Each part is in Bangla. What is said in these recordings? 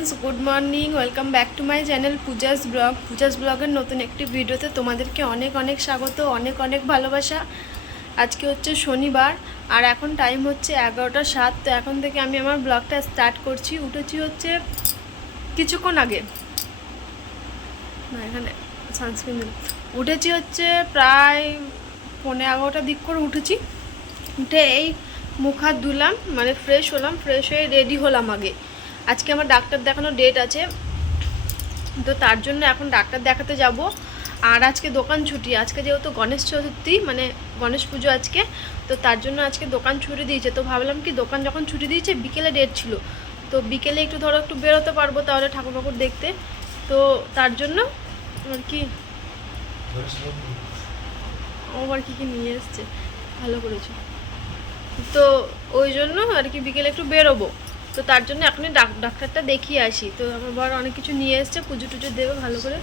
Friends good morning welcome back to my channel Puja's blog Puja's ব্লগের নতুন একটি ভিডিওতে তোমাদেরকে অনেক অনেক স্বাগত, অনেক অনেক ভালোবাসা। আজকে হচ্ছে শনিবার, আর এখন টাইম হচ্ছে এগারোটা সাত। তো এখন থেকে আমি আমার ব্লগটা স্টার্ট করছি। উঠেছি হচ্ছে কিছুক্ষণ আগে। না, এখানে সানস্ক্রিন উঠেছি হচ্ছে প্রায় পনেরো এগারোটার দিক করে উঠেছি। উঠে এই মুখ হাত ধুলাম মানে ফ্রেশ হলাম ফ্রেশ হয়ে রেডি হলাম আগে। আজকে আমার ডাক্তার দেখানোর ডেট আছে। তো তার জন্য এখন ডাক্তার দেখাতে যাব। আর আজকে দোকান ছুটি, আজকে যেহেতু গণেশ চতুর্থী মানে গণেশ পুজো আজকে, তো তার জন্য আজকে দোকান ছুটি দিয়েছে। তো ভাবলাম কি, দোকান যখন ছুটি দিয়েছে, বিকেলে ডেট ছিল। তো বিকেলে একটু ধরো একটু বেরোতে পারব তাহলে ঠাকুর ঠাকুর দেখতে। তো তার জন্য আর কি আমার কি কি নিয়ে এসছে, ভালো করেছ। তো ওই জন্য আর কি বিকেলে একটু বেরোবো। তো তার জন্য এখনই ডাক ডাক্তারটা দেখিয়ে আসি। তো আমার বর অনেক কিছু নিয়ে এসছে, পুজো টুজো দেবে ভালো করে।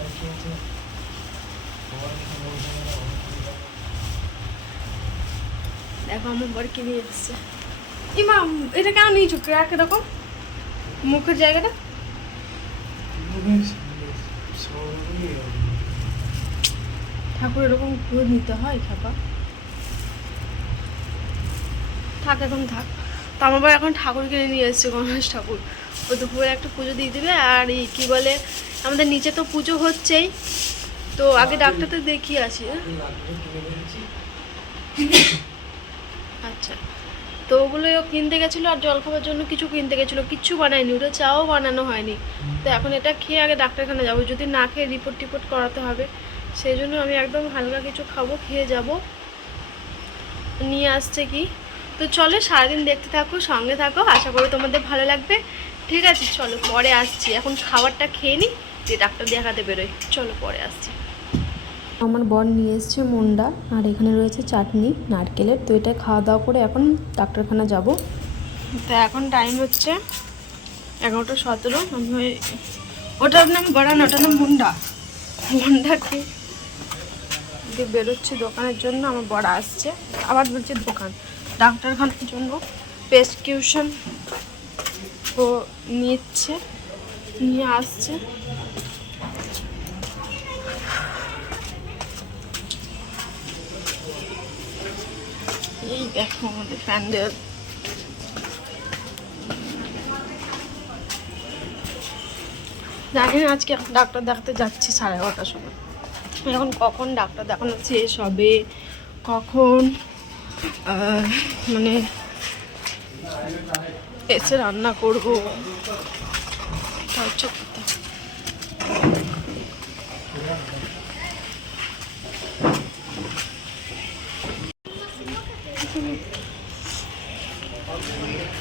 দেখো আমার বর কি নিয়ে এসছে। ইমা এটা কেন নিয়েছো? ক্র্যাক এরকম মুখের জায়গাটা। ঠাকুর এরকম নিতে হয় খাপা থাক এখন, থাক। তো আমার এখন ঠাকুর কিনে নিয়ে এসছে, গণেশ ঠাকুর। ও দুপুরে একটা পুজো দিয়ে দিবে আর এই কী বলে, আমাদের নিচে তো পুজো হচ্ছেই। তো আগে ডাক্তারটা দেখিয়ে আসি হ্যাঁ? আচ্ছা। তো ওগুলো কিনতে গেছিল আর জল খাবার জন্য কিছু কিনতে গেছিল, কিচ্ছু বানায়নি, ওটা চাও বানানো হয়নি। তো এখন এটা খেয়ে আগে ডাক্তারখানা যাব, যদি না খেয়ে রিপোর্ট টিপোর্ট করাতে হবে। সেই জন্য আমি একদম হালকা কিছু খাব, খেয়ে যাব। নিয়ে আসছে কি? তো চলো সারাদিন দেখতে থাকো সঙ্গে থাকো আশা করি তোমাদের ভালো লাগবে। ঠিক আছে চলো পরে আসছি। এখন খাবারটা খেয়ে নিই যে ডাক্তার দেখাতে বেরোই চলো পরে আসছি। আমার বর নিয়ে এসছে মুন্ডা আর এখানে রয়েছে চাটনি নারকেলের। তো এটা খাওয়া দাওয়া করে এখন ডাক্তারখানা যাব। তো এখন টাইম হচ্ছে এগারোটা সতেরো। আমি ওই ওটার নাম গড়ান ওটার নাম মুন্ডা। মুন্ডা খেয়ে দিয়ে বেরোচ্ছি দোকানের জন্য আমার বড় আসছে। আবার বলছে দোকান। ডাক্তারখানার জন্য প্রেসক্রিপশন ও নিচ্ছে, নিয়ে আসছে। এই দেখো আমাদের প্যান্ডেল। জানি না আজকে ডাক্তার দেখাতে যাচ্ছি সাড়ে এগারোটার সময়। এখন কখন ডাক্তার দেখানো শেষ হবে? কখন মানে এসে রান্না করব।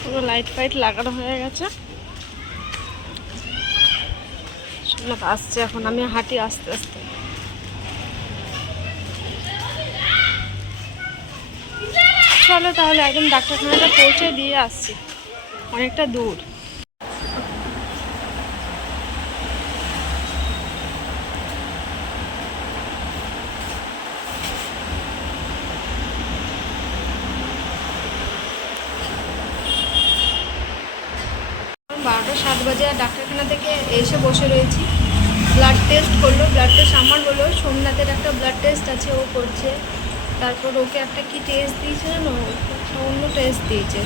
পুরো লাইট ফাইট লাগানো হয়ে গেছে আসছে এখন আমি হাঁটি আস্তে আস্তে চলো তাহলে, একদম ডাক্তারখানাটা পৌঁছে দিয়ে আসছি। অনেকটা দূর। বারোটা সাত বাজে আর ডাক্তারখানা থেকে এসে বসে রয়েছি। ব্লাড টেস্ট করল ব্লাড টেস্ট আমার হলো। সোমনাথের একটা ব্লাড টেস্ট আছে, ও করছে। তারপর ওকে একটা কি টেস্ট দিয়েছে জানো? অন্য টেস্ট দিয়েছে।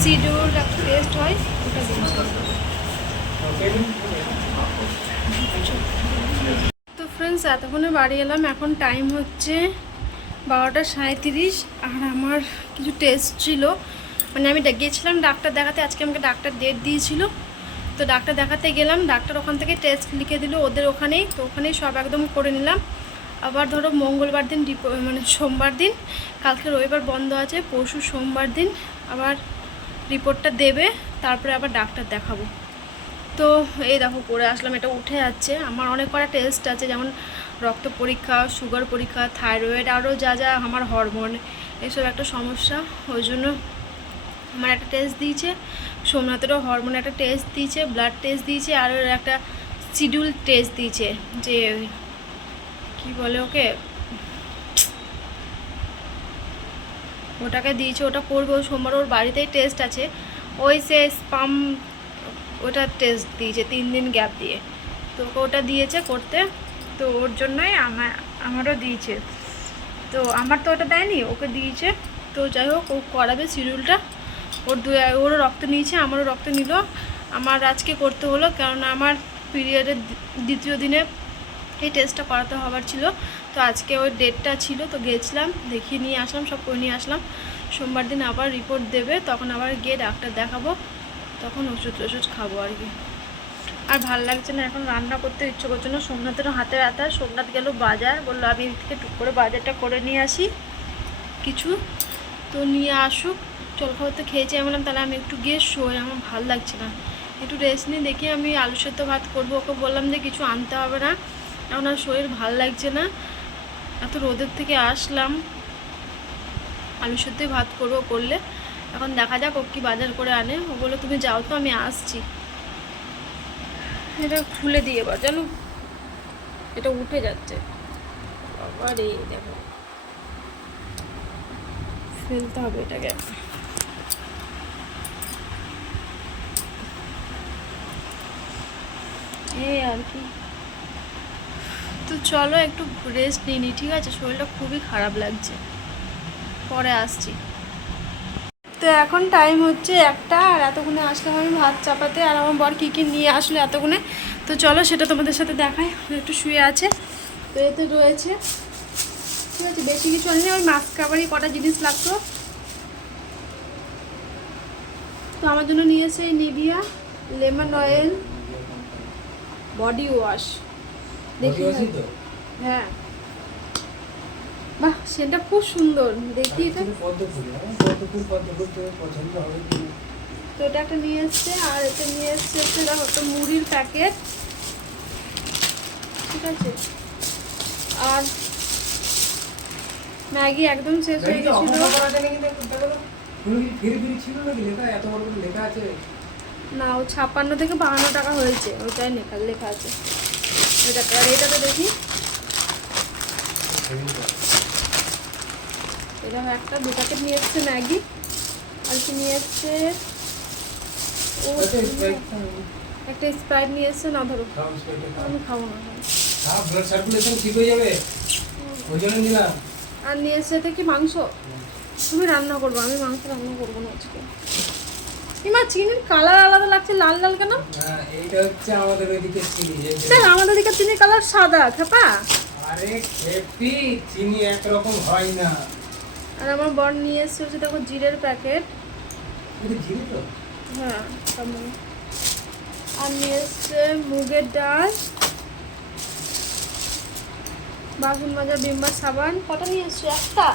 শিডিউল একটা টেস্ট হয়, ওটা দিয়েছে। তো ফ্রেন্ডস এতক্ষণে বাড়ি এলাম, এখন টাইম হচ্ছে বারোটা সাঁত্রিশ আর আমার কিছু টেস্ট ছিল। মানে আমি গিয়েছিলাম ডাক্তার দেখাতে, আজকে আমাকে ডাক্তার ডেট দিয়েছিল। তো ডাক্তার দেখাতে গেলাম, ডাক্তার ওখান থেকে টেস্ট লিখে দিল, ওদের ওখানেই, তো ওখানেই সব একদম করে নিলাম। আবার ধরো মঙ্গলবার দিন মানে সোমবার দিন, কালকে রবিবার বন্ধ আছে, পরশু সোমবার দিন আবার রিপোর্টটা দেবে, তারপরে আবার ডাক্তার দেখাবো। তো এই দেখো করে আসলাম, এটা উঠে যাচ্ছে। আমার অনেক কটা টেস্ট আছে, যেমন রক্ত পরীক্ষা সুগার পরীক্ষা থাইরয়েড আরও যা যা আমার হরমোন এসব একটা সমস্যা। ওই জন্য আমার একটা টেস্ট দিয়েছে, সোমনাথেরও হরমোন একটা টেস্ট দিয়েছে ব্লাড টেস্ট দিয়েছে, আর ওর একটা শিডিউল টেস্ট দিয়েছে, যে কি বলে ওকে? ওটাকে দিয়েছে, ওটা করব সোমবার ওর বাড়িতেই টেস্ট আছে। ওই সে স্পাম ওটা টেস্ট দিয়েছে, তিন দিন গ্যাপ দিয়ে। তো ওটা দিয়েছে করতে, তো ওর জন্যই আমার আমারও দিয়েছে। তো আমার তো ওটা দেয়নি, ওকে দিয়েছে। তো যাই হোক, ও করাবে শিডিউলটা। ওর দু ওরও রক্ত নিয়েছে, আমারও রক্ত নিল। আমার আজকে করতে হলো কারণ আমার পিরিয়ডের দ্বিতীয় দিনে এই টেস্টটা করাতে হবার ছিল। তো আজকে ওই ডেটটা ছিল, তো গেছিলাম, দেখিয়ে নিয়ে আসলাম, সব করে নিয়ে আসলাম। সোমবার দিন আবার রিপোর্ট দেবে, তখন আবার গিয়ে ডাক্তার দেখাবো, তখন ওষুধ ওষুধ খাব আর কি। আর ভালো লাগছে না, এখন রান্না করতে ইচ্ছে করছে না। সোমনাথেরও হাতে ব্যথা, সোমনাথ গেল বাজার, বলল আমি থেকে টুক করে বাজারটা করে নিয়ে আসি কিছু। তো নিয়ে আসুক জল খাবার তো খেয়েছি। আমি বললাম, তাহলে আমি একটু গিয়ে শোই, আমার ভালো লাগছে না। একটু রেস্ট নিয়ে দেখি, আমি আলু সেদ্ধ ভাত করব। ওকে বললাম যে, কিছু আনতে হবে না। এখন আর শরীর ভালো লাগছে না। এত রোদের থেকে আসলাম। আলু সেদ্ধই ভাত করব করলে। এখন দেখা যাক ও কি বাজার করে আনে। ও বলল, তুমি যাও তো, আমি আসছি। এটা খুলে দিয়ে এবার জানো, এটা উঠে যাচ্ছে। আবার এই দেখো। ফেলতে হবে এটাকে। এই আর কি। তো চলো একটু রেস্ট নিই নি, ঠিক আছে? শরীরটা খুবই খারাপ লাগছে। পরে আসছি। তো এখন টাইম হচ্ছে একটা, আর এতক্ষণে আসলাম আমি ভাত চাপাতে, আর আমার বর কী কী নিয়ে আসলো এতক্ষণে? তো চলো সেটা তোমাদের সাথে দেখায় ও একটু শুয়ে আছে। তো এতে রয়েছে। ঠিক আছে, বেশি কিছু আনি ওই মাছ খাবারই কটা জিনিস লাগতো। তো আমার জন্য নিয়েছে Nivea lemon oil body wash. দেখি? হ্যাঁ। বাহ সেটা খুব সুন্দর। দেখি এটা। হ্যাঁ? তো এটা একটা নিয়ে এসছে আর এটা নিয়ে এসছে হচ্ছে একটা মুড়ির প্যাকেট। ঠিক আছে? আর ম্যাগি একদম শেষ হয়ে গেছিল। না ও ছাপ্পান্ন থেকে বাহান্ন টাকা হয়েছে ওইটাই লেখা লেখা আছে। আর দেখি। এটা একটা দু প্যাকেট নিয়ে এসছে ম্যাগি। আর কি নিয়ে এসছে? ও। একটা স্প্রাইট নিয়ে এসছে না ধরো। আমি খাব না খাও, blood ঠিক হয়ে যাবে। ওই জন্য নিলাম। আর নিয়ে এসছে এটা কি মাংস? তুমি রান্না করব আমি মাংস রান্না করব না আজকে। এমা চিনির কালার আলাদা লাগছে লাল লাল কেন? হ্যাঁ, এইটা হচ্ছে আমাদের ওইদিকে চিনি দেখ আমাদের দিকে চিনির কালার সাদা খেপা। আরে খেপি, চিনি একরকম হয় না। আর আমার বর নিয়ে এসছে হচ্ছে দেখো জিরের প্যাকেট। এটা জিরে তো? হ্যাঁ তেমন। আর নিয়ে এসছে মুগের ডাল। বাসন মাজা বিম্বার সাবান। কটা নিয়ে এসছে? একটা?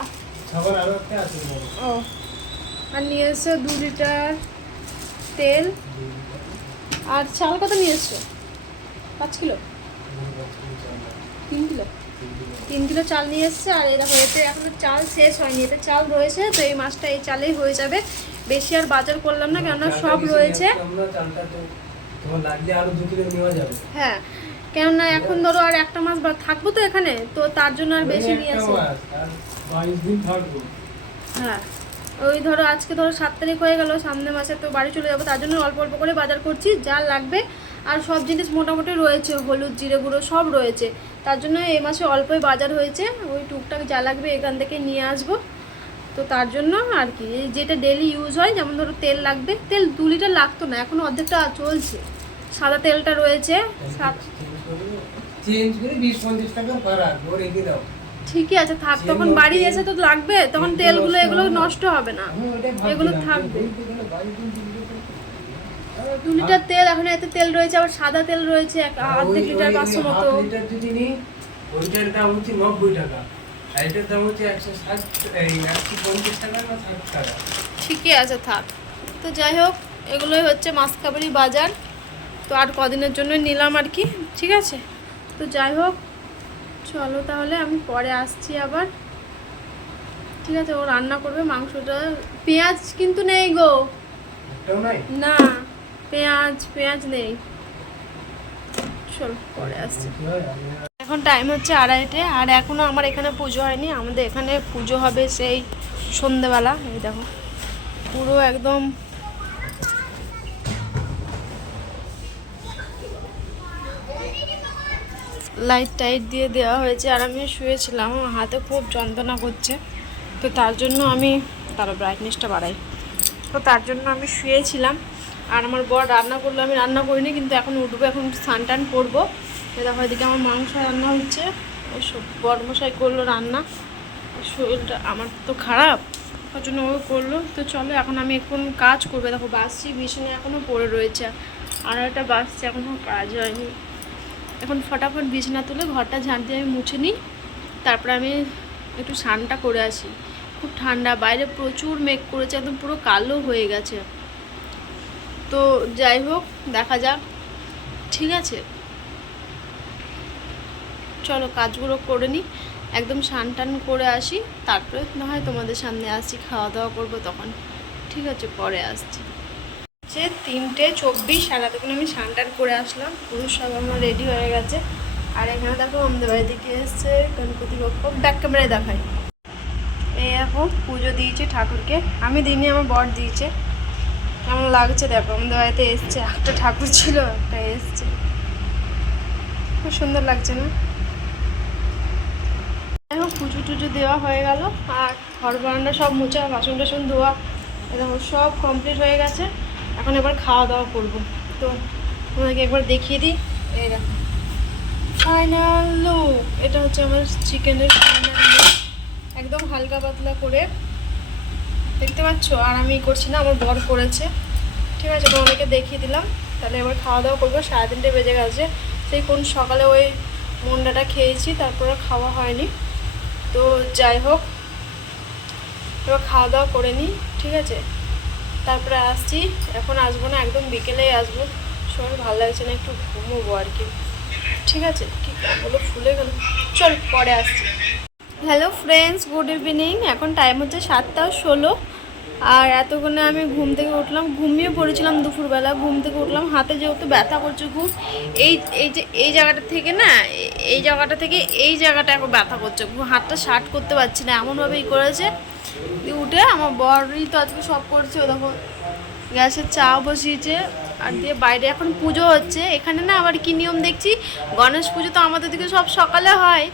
খাবার আরও একটা আছে। ও। আর নিয়ে এসছে দু লিটার তেল আর চাল কত নিয়ে এসছো পাঁচ কিলো? তিন কিলো? তিন কিলো চাল নিয়ে এসছে আর দেখো এতে এখনও চাল শেষ হয়নি। এতে চাল রয়েছে তো এই মাছটা এই চালেই হয়ে যাবে। বেশি আর বাজার করলাম না কেননা সব রয়েছে। হ্যাঁ কেননা এখন ধরো আর একটা মাস বা থাকব তো এখানে তো তার জন্য আর বেশি নিয়ে একটা আসে। মাস, আর বাইশ দিন থাকব। হ্যাঁ। ওই ধরো আজকে ধরো সাত তারিখ হয়ে গেল সামনে মাসে তো বাড়ি চলে যাব, তার জন্য অল্প অল্প করে বাজার করছি, যা লাগবে। আর সব জিনিস মোটামুটি রয়েছে, হলুদ, জিরে গুঁড়ো সব রয়েছে। তার জন্য এই মাসে অল্পই বাজার হয়েছে, ওই টুকটাক যা লাগবে এখান থেকে নিয়ে আসব। তো তার জন্য আর কি যেটা ডেলি ইউজ হয়, যেমন ধরো তেল লাগবে, তেল দু লিটার লাগতো না, এখন অর্ধেকটা চলছে। সাদা তেলটা রয়েছে, সাত চেঞ্জ করে বিশ পঞ্চাশ টাকা দাও। ঠিকই আছে থাক তখন বাড়ি এসে তো লাগবে তখন তেল তেলগুলো এগুলো নষ্ট হবে না এগুলো থাকবে। দু লিটার তেল এখন এতে তেল রয়েছে আবার সাদা তেল রয়েছে এক অর্ধেক লিটার পাঁচশো মতো। ওইটার দাম হচ্ছে নব্বই টাকা। আর এটার দাম হচ্ছে একশো ষাট একশো পঞ্চাশ টাকা না ষাট টাকা। ঠিকই আছে থাক। তো যাই হোক এগুলোই হচ্ছে মাসকাবারি বাজার। তো আর কদিনের জন্য নিলাম আর কি ঠিক আছে? তো যাই হোক চলো তাহলে আমি পরে আসছি আবার। ঠিক আছে ও রান্না করবে মাংসটা। পেঁয়াজ কিন্তু নেই গো। না পেঁয়াজ পেঁয়াজ নেই। চল পরে আসছি। এখন টাইম হচ্ছে আড়াইটে আর এখনও আমার এখানে পুজো হয়নি। আমাদের এখানে পুজো হবে সেই সন্ধেবেলা। এই দেখো পুরো একদম লাইট টাইট দিয়ে দেওয়া হয়েছে আর আমি শুয়েছিলাম, আমার হাতে খুব যন্ত্রণা করছে। তো তার জন্য আমি তার ব্রাইটনেসটা বাড়াই। তো তার জন্য আমি শুয়েছিলাম আর আমার বর রান্না করল, আমি রান্না করিনি কিন্তু এখন উঠবো, এখন স্নান টান করব। দেখো এদিকে আমার মাংস রান্না হচ্ছে বরমশাই করল রান্না। শরীরটা আমার তো খারাপ, তার জন্য ও করল। তো চলো এখন আমি এখন কাজ করব, দেখো বাসছি বিছানে এখনও পড়ে রয়েছে। আর একটা বাসছি এখনও কাজ হয়নি। এখন ফটাফট বিছানা তুলে ঘরটা ঝাঁট দিয়ে আমি মুছে নিই। তারপরে আমি একটু স্নানটা করে আসি। খুব ঠান্ডা, বাইরে প্রচুর মেঘ করেছে, একদম পুরো কালো হয়ে গেছে। তো যাই হোক, দেখা যাক। ঠিক আছে? চলো কাজগুলো করে নিই। একদম স্নান টান করে আসি। তারপরে না হয় তোমাদের সামনে আসছি, খাওয়া দাওয়া করব তখন। ঠিক আছে, পরে আসছি। হচ্ছে তিনটে চব্বিশ, আর এতক্ষণ আমি স্নান টান করে আসলাম। পুরুষ সব আমার রেডি হয়ে গেছে। আর এখানে দেখো আমাদের বাড়ি থেকে এসছে গণপতি ব্যাক ক্যামেরায় দেখাই। এই দেখো, পুজো দিয়েছে ঠাকুরকে। আমি দিইনি, আমার বর দিয়েছে। কেমন লাগছে দেখো আমাদের বাড়িতে এসছে। একটা ঠাকুর ছিল, একটা এসছে। খুব সুন্দর লাগছে না? হোক পুজো টুজো দেওয়া হয়ে গেল। আর ঘর বারান্দা সব মোছা বাসন টাসন ধোয়া এরকম সব কমপ্লিট হয়ে গেছে। এখন এবার খাওয়া দাওয়া করব। তো তোমাদেরকে একবার দেখিয়ে দিই। এই ফাইনাল এটা হচ্ছে আমার চিকেনের একদম হালকা পাতলা করে। দেখতে পাচ্ছ? আর আমি করছি না, আমার বর করেছে। ঠিক আছে তো তোমাদেরকে দেখিয়ে দিলাম। তাহলে এবার খাওয়া দাওয়া করব। সাড়ে তিনটে বেজে গেছে। সেই কোন সকালে ওই মন্ডাটা খেয়েছি, তারপরে খাওয়া হয়নি। তো যাই হোক, এবার খাওয়া দাওয়া করে নিই। ঠিক আছে? তারপরে আসছি। এখন আসব না, একদম বিকেলেই আসব। শরীর ভালো লাগছে না, একটু ঘুমোবো আর কি। ঠিক আছে? কি বলো, ফুলে গেল। চল, পরে আসছি। হ্যালো ফ্রেন্ডস গুড ইভিনিং এখন টাইম হচ্ছে সাতটা ষোলো। আর এতক্ষণে আমি ঘুম থেকে উঠলাম, ঘুমিয়ে পড়েছিলাম দুপুরবেলা। ঘুম থেকে উঠলাম, হাতে যেহেতু ব্যথা করছে খুব, এই এই যে, এই জায়গাটা থেকে না, এই জায়গাটা থেকে এই জায়গাটা এখন ব্যথা করছে। হাতটা শার্ট করতে পারছি না, এমনভাবেই করেছে। উঠে আমার বড়ই তো আজকে সব করছে, ও দেখো গ্যাসে চা বসিয়েছে, আর দিয়ে বাইরে এখন পুজো হচ্ছে। এখানে না আবার কি নিয়ম দেখছি? গণেশ পুজো তো আমাদের দিকে সব সকালে হয়।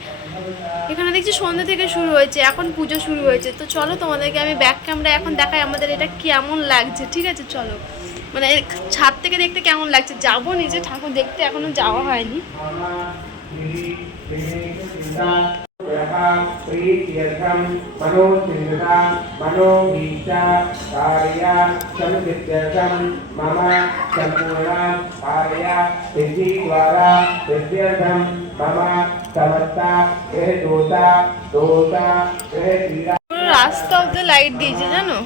এখানে দেখছি সন্ধ্যে থেকে শুরু হয়েছে, এখন পুজো শুরু হয়েছে। তো চলো তোমাদেরকে আমি ব্যাক ক্যামেরা এখন দেখাই আমাদের এটা কেমন লাগছে, ঠিক আছে? চলো। মানে ছাদ থেকে দেখতে কেমন লাগছে? যাব নিজে, ঠাকুর দেখতে এখনও যাওয়া হয়নি। प्रीत्यर्थं मनोचिन्ता मनोभीष्टा कार्या समित्यर्थं मम सम्पूर्णा कार्या सिद्धिद्वारा सिद्ध्यर्थं मम समस्ता यह दोषा दोषा यह पीड़ा পুরো রাস্তা অব্দি লাইট দিয়েছে জানো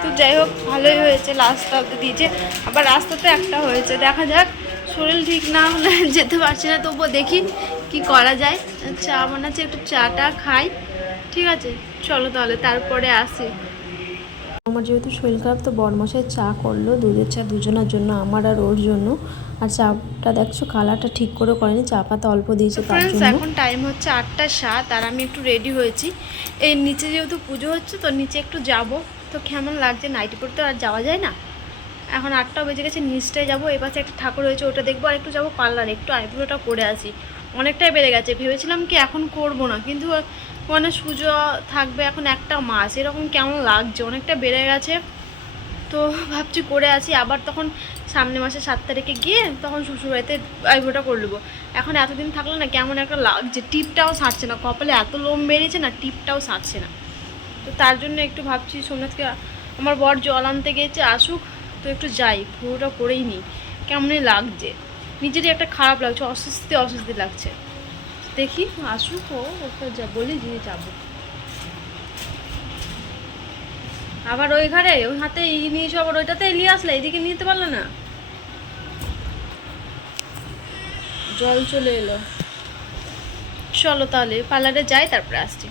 তো যাই হোক ভালোই হয়েছে রাস্তা অব্দি দিয়েছে আবার রাস্তাতে একটা হয়েছে দেখা যাক শরীর ঠিক না হলে যেতে পারছি না তবুও দেখি কি করা যায়? চা বানাচ্ছি একটু চাটা খাই। ঠিক আছে চলো তাহলে তারপরে আসি। আমার যেহেতু শরীর খারাপ তো বরমশাই চা করল দুধের চা দুজনের জন্য আমার আর ওর জন্য। আর চাটা দেখছ কালারটা ঠিক করে করেনি চা পাতা অল্প দিয়েছে তার ফ্রেন্ডস জন্য। এখন টাইম হচ্ছে আটটা সাত আর আমি একটু রেডি হয়েছি। এই নিচে যেহেতু পুজো হচ্ছে তো নিচে একটু যাব। তো কেমন লাগছে? নাইটি পড়তে আর যাওয়া যায় না? এখন আটটা বেজে গেছে নিচটায় যাব। এ পাশে একটা ঠাকুর হয়েছে ওটা দেখব। আর একটু যাব পার্লার একটু আইব্রোটা করে আসি। অনেকটাই বেড়ে গেছে। ভেবেছিলাম কি এখন করব না, কিন্তু মানে পুজো থাকবে এখন একটা মাস, এরকম কেমন লাগছে? অনেকটা বেড়ে গেছে। তো ভাবছি করে আছি আবার তখন সামনে মাসে সাত তারিখে গিয়ে তখন শ্বশুরবাড়িতে আইব্রোটা করে নেব। এখন এতদিন থাকলে না কেমন একটা লাগছে, টিপটাও সারছে না, কপালে এত লোম বেরিয়েছে না, টিপটাও সারছে না। তো তার জন্য একটু ভাবছি, সোমনাথকে, আমার বর জল আনতে গিয়েছে আসুক, তো একটু যাই, পুরোটা করেই নিই, কেমনই লাগছে। নিজেরই একটা খারাপ লাগছে, অস্বস্তি অস্বস্তি লাগছে। দেখি, আসুক ও, ওকে যা বলি যে যাব। আবার ওই ঘরে ওই হাতে ই নিয়েছো আবার ওইটাতে নিয়ে আসলে, এদিকে নিতে পারলে না। জল চলে এলো। চলো তাহলে, পার্লারে যাই, তারপরে আসছি।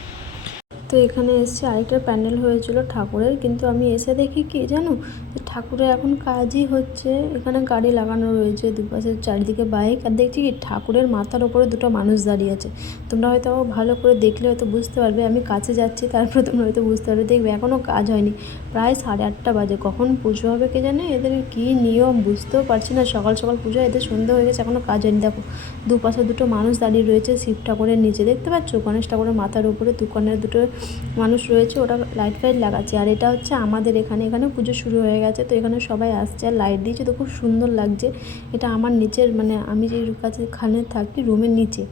তো এখানে এসছে আরেকটা প্যান্ডেল হয়েছিল ঠাকুরের, কিন্তু আমি এসে দেখি কি জানো? যে ঠাকুরের এখন কাজই হচ্ছে, এখানে গাড়ি লাগানো রয়েছে দুপাশে চারিদিকে বাইক, আর দেখছি কি ঠাকুরের মাথার ওপরে দুটো মানুষ দাঁড়িয়ে আছে। তোমরা হয়তো ভালো করে দেখলে হয়তো বুঝতে পারবে, আমি কাছে যাচ্ছি, তারপরে তোমরা হয়তো বুঝতে পারবে, দেখবে এখনও কাজ হয়নি। প্রায় সাড়ে আটটা বাজে। কখন পুজো হবে কে জানে? এদের কী নিয়ম বুঝতেও পারছি না। সকাল সকাল পুজো, এদের সন্ধে হয়ে গেছে এখনও কাজ হয়নি। দেখো, দুপাশে দুটো মানুষ দাঁড়িয়ে রয়েছে, শিব ঠাকুরের নিচে। দেখতে পাচ্ছ? গণেশ ঠাকুরের মাথার উপরে দোকানের দুটো মানুষ রয়েছে ওটা লাইট ফাইট লাগাচ্ছে। আর এটা হচ্ছে আমাদের এখানে। এখানে পুজো শুরু হয়ে গেছে, তো এখানে সবাই আসছে। আর লাইট দিয়েছে তো খুব সুন্দর লাগছে। এটা আমার নিচের মানে আমি যে কাছে খানে থাকি, রুমের নিচে।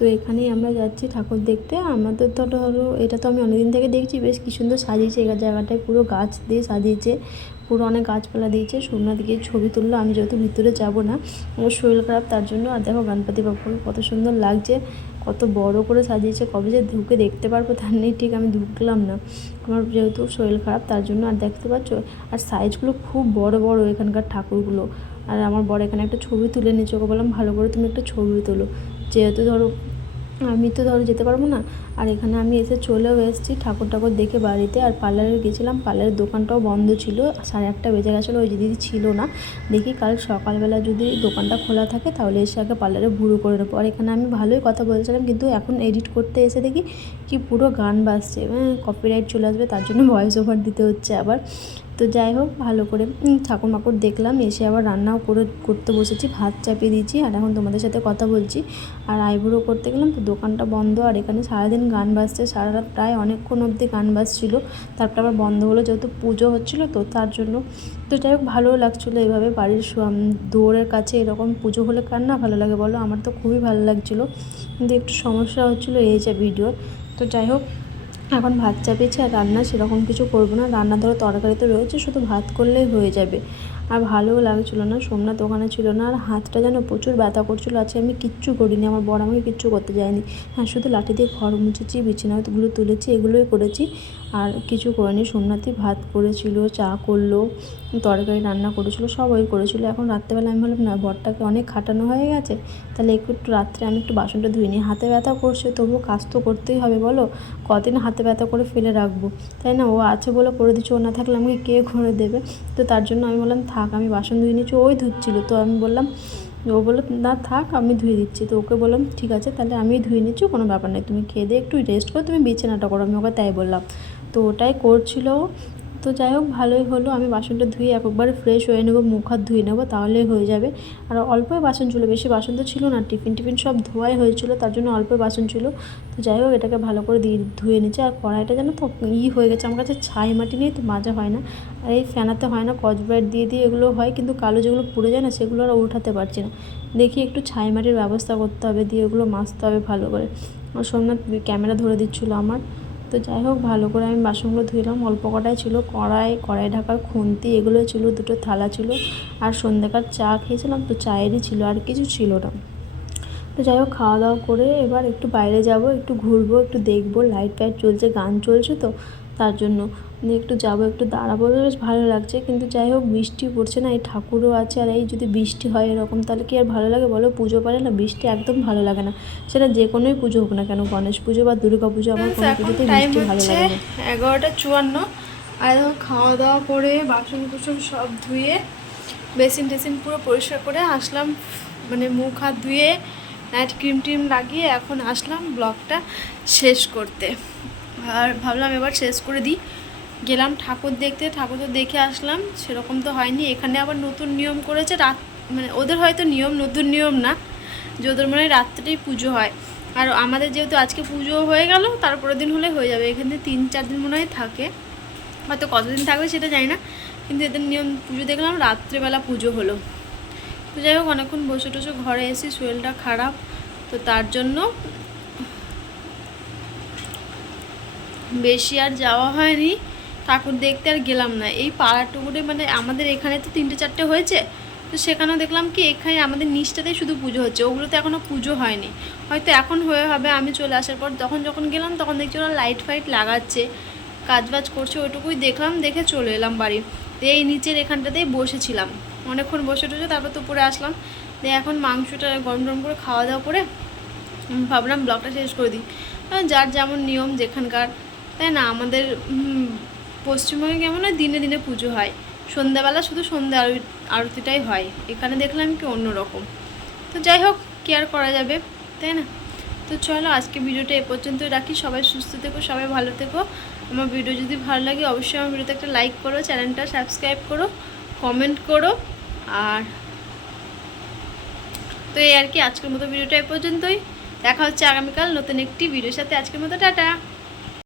তো এখানেই আমরা যাচ্ছি ঠাকুর দেখতে। আমাদের তো ধরো, এটা তো আমি অনেকদিন থেকে দেখছি, বেশ কি সুন্দর সাজিয়েছে এই জায়গাটায়, পুরো গাছ দিয়ে সাজিয়েছে, পুরো অনেক গাছপালা দিয়েছে। সোমনাথ গিয়ে ছবি তুললো, আমি যেহেতু ভিতরে যাব না, আমার শরীর খারাপ, তার জন্য আর দেখো গণপতি বাপুকে কত সুন্দর লাগছে, কত বড় করে সাজিয়েছে, কবে যে ঢুকে দেখতে পারব তার নেই, ঠিক আমি ঢুকলাম না। আমার যেহেতু শরীর খারাপ, তার জন্য আর দেখতে পাচ্ছ, আর সাইজগুলো খুব বড় বড় এখানকার ঠাকুরগুলো। আর আমার বড় এখানে একটা ছবি তুলে নিয়েছে, ওকে বললাম, ভালো করে তুমি একটা ছবি তোলো। যেহেতু ধরো আমি তো ধরো যেতে পারব না। আর এখানে আমি এসে চলেও এসেছি ঠাকুর ঠাকুর দেখে বাড়িতে। আর পার্লারে গেছিলাম, পার্লারের দোকানটাও বন্ধ ছিল। সাড়ে আটটা বেজে গেছিল, ওই দিদি ছিল না। দেখি কাল সকালবেলা যদি দোকানটা খোলা থাকে, তাহলে এসে আগে পার্লারে ভুরু করে নেব। আর এখানে আমি ভালোই কথা বলছিলাম, কিন্তু এখন এডিট করতে এসে দেখি কি পুরো গান বাজছে। কপিরাইট চলে আসবে, তার জন্য ভয়েস ওভার দিতে হচ্ছে আবার। তো যাই হোক, ভালো করে ঠাকুর মাকুর দেখলাম, এসে আবার রান্নাও করে, করতে বসেছি, ভাত চাপিয়ে দিয়েছি, আর এখন তোমাদের সাথে কথা বলছি। আর আইবুড়ো করতে গেলাম, তো দোকানটা বন্ধ, আর এখানে সারাদিন গান বাজছে, সারা রাত প্রায় অনেকক্ষণ অবধি গান বাজছিল, তারপর আবার বন্ধ হলো, যেহেতু পুজো হচ্ছিল, তো তার জন্য, তো যাই হোক, ভালোও লাগছিল এইভাবে বাড়ির দুয়ারের কাছে এরকম পুজো হলে কার না ভালো লাগে বলো? আমার তো খুবই ভালো লাগছিল, কিন্তু একটু সমস্যা হচ্ছিল এই যে ভিডিও তো যাই হোক এখন ভাত চাপিয়েছি আর রান্না সেরকম কিছু করব না। রান্না ধরো তরকারি তো রয়েছে, শুধু ভাত করলেই হয়ে যাবে। আর ভালোও লাগছিল না, সোমনাথ ওখানে ছিল না। আর হাতটা যেন প্রচুর ব্যথা করছিল আছে আমি কিচ্ছু করিনি, আমার বড় আমাকে কিচ্ছু করতে যায়নি। হ্যাঁ শুধু লাঠি দিয়ে ঘর মুছেছি, বিছানাগুলো তুলেছি, এগুলোই করেছি। আর কিছু করিনি। সোমনাথই ভাত করেছিল, চা করল, তরকারি রান্না করেছিল, সবাই করেছিল। এখন রাত্রেবেলা আমি ভাবলাম, না, বরটাকে অনেক খাটানো হয়ে গেছে, তাহলে একটু একটু রাত্রে আমি একটু বাসনটা ধুয়ে নিই। হাতে ব্যথা করছে, তবুও কাজ তো করতেই হবে, বলো? কদিন হাতে ব্যথা করে ফেলে রাখব? তাই না? ও আছে বলে করে দিচ্ছে, ও না থাকলে আমাকে কে করে দেবে? তো তার জন্য আমি বললাম, থাক, আমি বাসন ধুয়ে নিচ্ছি। ওই ধুচ্ছিল। তো আমি বললাম, ও বলল, না, থাক, আমি ধুয়ে দিচ্ছি। তো ওকে বললাম, ঠিক আছে, তাহলে আমি ধুয়ে নিচ্ছি, কোনো ব্যাপার নেই। তুমি খেয়ে দিয়ে একটু রেস্ট করো, তুমি বিছানাটা করো। আমি ওকে তাই বললাম। তো ওটাই করছিল। তো যাই হোক, ভালোই হলো। আমি বাসনটা ধুয়ে একবার ফ্রেশ হয়ে নেব, মুখ হাত ধুয়ে নেব, তাহলেই হয়ে যাবে। আর অল্পই বাসন ছিল, বেশি বাসন তো ছিল না। টিফিন টিফিন সব ধোয়াই হয়েছিল, তার জন্য অল্পই বাসন ছিল। তো যাই হোক, এটাকে ভালো করে দিয়ে ধুয়ে নিচ্ছে। আর কড়াইটা যেন তো, ই হয়ে গেছে। আমার কাছে ছাই মাটি নেই, তো মাজা হয় না। আর এই ফেনাতে হয় না কচব্রাইট দিয়ে দিয়ে এগুলো হয়, কিন্তু কালো যেগুলো পুড়ে যায় না, সেগুলো আর উঠাতে পারছি না। দেখি একটু ছাই মাটির ব্যবস্থা করতে হবে, দিয়ে ওগুলো মাজতে হবে ভালো করে। আর সোমনাথ ক্যামেরা ধরে দিচ্ছিল আমার। তো যাই হোক, ভালো করে আমি বাসনগুলো ধুইলাম অল্প কটাই ছিল কড়াই কড়াই ঢাকার খুন্তি এগুলো ছিল, দুটো থালা ছিল। আর সন্ধ্যাকার চা খেয়েছিলাম, তো চায়েরই ছিল, আর কিছু ছিল না। তো যাই হোক, খাওয়া দাওয়া করে এবার একটু বাইরে যাব, একটু ঘুরবো, একটু দেখব। লাইট ফাইট চলছে গান চলছে তো, তার জন্য। দিয়ে একটু যাব একটু দাঁড়াবো। বেশ ভালো লাগছে কিন্তু যাই হোক বৃষ্টি পড়ছে না এই ঠাকুরও আছে আর এই যদি বৃষ্টি হয় এরকম তাহলে কি আর ভালো লাগে বলো? পুজো পারে না বৃষ্টি একদম ভালো লাগে না। সেটা যে কোনোই পুজো হোক না কেন গণেশ পুজো বা দুর্গা পুজো আমার কোনো পুজোতেই বৃষ্টি ভালো লাগে না। এগারোটা চুয়ান্ন আর এখন খাওয়া দাওয়া করে বাসন কুসন সব ধুয়ে বেসিন টেসিন পুরো পরিষ্কার করে আসলাম মানে মুখ হাত ধুয়ে নাইট ক্রিম টিম লাগিয়ে এখন আসলাম ব্লগটা শেষ করতে। আর ভাবলাম এবার শেষ করে দিই। গেলাম, ঠাকুর দেখতে, ঠাকুর তো দেখে আসলাম, সেরকম তো হয়নি। এখানে আবার নতুন নিয়ম করেছে, রাত মানে ওদের হয়তো নিয়ম, নতুন নিয়ম না, যে ওদের মানে রাত্রেই পুজো হয়। আর আমাদের যেহেতু আজকে পুজো হয়ে গেল তারপরের দিন হলে হয়ে যাবে। এখানে তিন, চার দিন মনে হয় থাকে। হয়তো কতদিন থাকবে সেটা জানি না, কিন্তু এদের নিয়ম, পুজো দেখলাম, রাত্রেবেলা পুজো হলো। তো যাই হোক, অনেকক্ষণ বসে টসে ঘরে এসে শরীরটা খারাপ, তো তার জন্য বেশি আর যাওয়া হয়নি। ঠাকুর দেখতে আর গেলাম না। এই পাড়াটুকুরে মানে আমাদের এখানে তো তিনটে চারটে হয়েছে। তো সেখানেও দেখলাম কি, এখানে আমাদের নিচটাতেই শুধু পুজো হচ্ছে। ওগুলোতে এখনও পুজো হয়নি। হয়তো এখন হয়ে হবে, আমি চলে আসার পর তখন যখন গেলাম, তখন দেখছি ওরা লাইট ফাইট লাগাচ্ছে কাজ বাজ করছে, ওইটুকুই দেখলাম, দেখে চলে এলাম বাড়ি। তো এই নিচের এখানটাতেই বসেছিলাম। অনেকক্ষণ বসে টসে তারপর তো উপরে আসলাম। দিয়ে এখন মাংসটা গরম গরম করে খাওয়া দাওয়া করে ভাবলাম ব্লগটা শেষ করে দিই। যার যেমন নিয়ম যেখানকার। তাই না? আমাদের পশ্চিমবঙ্গে কেমন হয়? দিনে দিনে পুজো হয়। সন্ধ্যাবেলা শুধু সন্ধ্যা আরতিটাই হয়। এখানে দেখলাম কি অন্যরকম। তো যাই হোক, কি আর করা যাবে? তাই না? তো চলো, আজকে ভিডিওটা এ পর্যন্ত রাখি। সবাই সুস্থ থেকো, সবাই ভালো থেকো। আমার ভিডিও যদি ভালো লাগে, অবশ্যই আমার ভিডিওতে একটা লাইক করো, চ্যানেলটা সাবস্ক্রাইব করো কমেন্ট করো, আর তো এই আর কি, আজকের মতো ভিডিওটা এ পর্যন্তই। দেখা হচ্ছে আগামীকাল নতুন একটি ভিডিওর সাথে। আজকের মতো, টাটা!